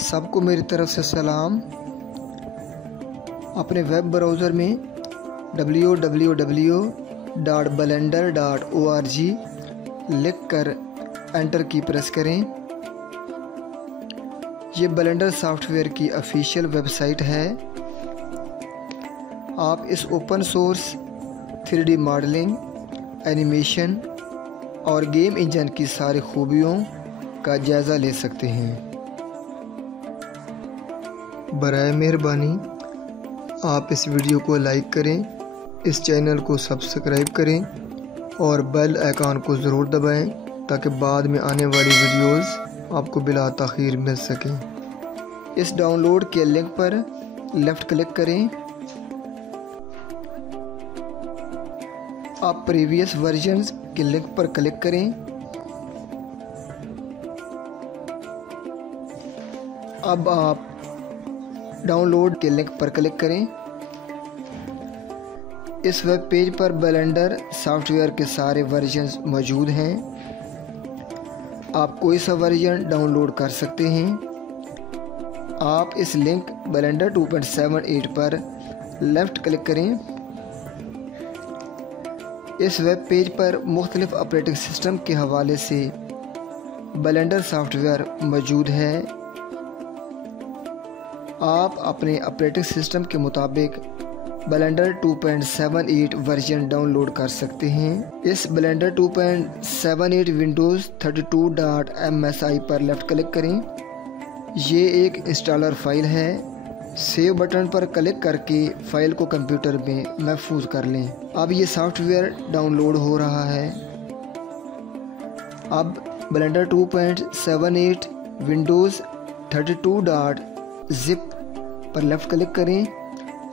सबको मेरी तरफ से सलाम। अपने वेब ब्राउज़र में www.blender.org लिखकर एंटर की प्रेस करें। ये ब्लेंडर सॉफ्टवेयर की ऑफिशियल वेबसाइट है। आप इस open source 3D modelling, animation और गेम इंजन की सारी खूबियों का जायज़ा ले सकते हैं। बराए मेहरबानी आप इस वीडियो को लाइक करें, इस चैनल को सब्सक्राइब करें और बेल आइकन को ज़रूर दबाएं ताकि बाद में आने वाली वीडियोस आपको बिला ताख़ीर मिल सकें। इस डाउनलोड के लिंक पर लेफ़्ट क्लिक करें। आप प्रीवियस वर्जन्स के लिंक पर क्लिक करें। अब आप डाउनलोड के लिंक पर क्लिक करें। इस वेब पेज पर ब्लेंडर सॉफ्टवेयर के सारे वर्जन्स मौजूद हैं। आप कोई सा वर्जन डाउनलोड कर सकते हैं। आप इस लिंक ब्लेंडर 2.78 पर लेफ़्ट क्लिक करें। इस वेब पेज पर मुख्तलिफ ऑपरेटिंग सिस्टम के हवाले से ब्लेंडर सॉफ्टवेयर मौजूद है। आप अपने ऑपरेटिंग सिस्टम के मुताबिक ब्लेंडर 2.78 वर्जन डाउनलोड कर सकते हैं। इस ब्लेंडर 2.78 विंडोज़ 32.msi पर लेफ़्ट क्लिक करें। ये एक इंस्टॉलर फाइल है। सेव बटन पर क्लिक करके फ़ाइल को कंप्यूटर में महफूज कर लें। अब ये सॉफ्टवेयर डाउनलोड हो रहा है। अब ब्लेंडर 2.78 विंडोज़ 32.zip पर लेफ़्ट क्लिक करें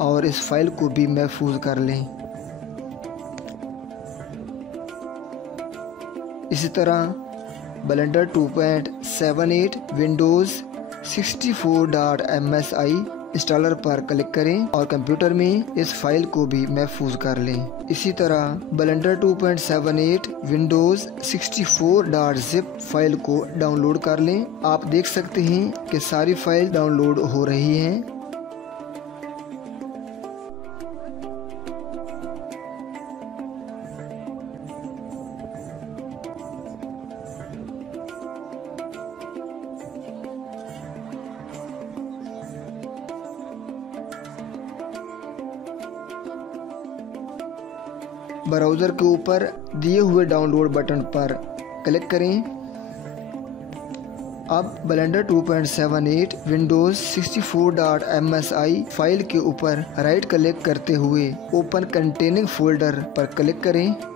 और इस फाइल को भी महफूज कर लें। इसी तरह ब्लेंडर 2.78 विंडोज़ 64.msi इंस्टॉलर पर क्लिक करें और कंप्यूटर में इस फाइल को भी महफूज कर लें। इसी तरह ब्लेंडर 2.78 विंडोज़ 64.zip फाइल को डाउनलोड कर लें। आप देख सकते हैं कि सारी फाइल डाउनलोड हो रही हैं। ब्राउज़र के ऊपर दिए हुए डाउनलोड बटन पर क्लिक करें। अब ब्लेंडर 2.78 विंडोज़ 64.msi फाइल के ऊपर राइट क्लिक करते हुए ओपन कंटेनिंग फोल्डर पर क्लिक करें।